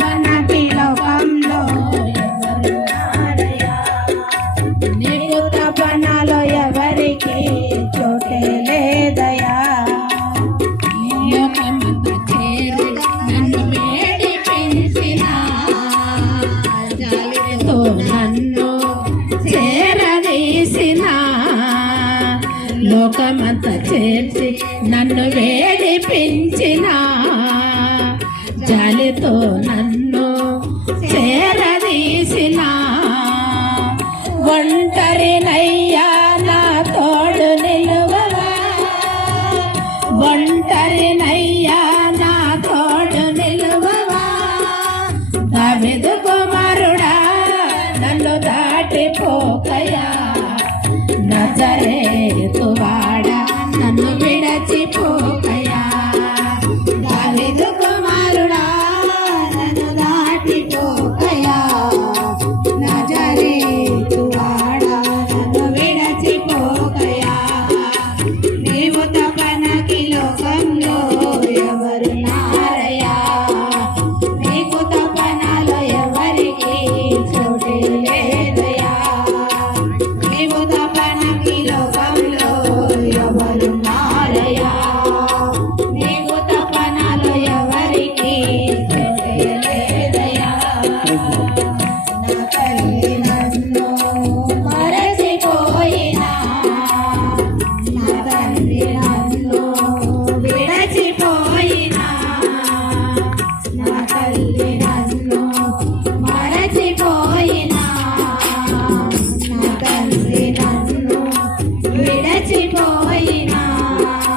మనకి లోకంలో నీకు తపనలో ఎవరికి చోటే లేదయా. లోకమంతా చేరి నన్ను వేడి పెంచిన జాలితో నన్ను చేరదీసిన లోకమంతా చేర్చి నన్ను వేడిపించిన జాలితో నన్ను చేరదీసిన ఒంటరినయ్యా నా తోడు నిలువవా ఒంటరినయ్యా నా తోడు నిలువవా దావీదు కుమారుడా నన్ను దాటిపోకయా నజరే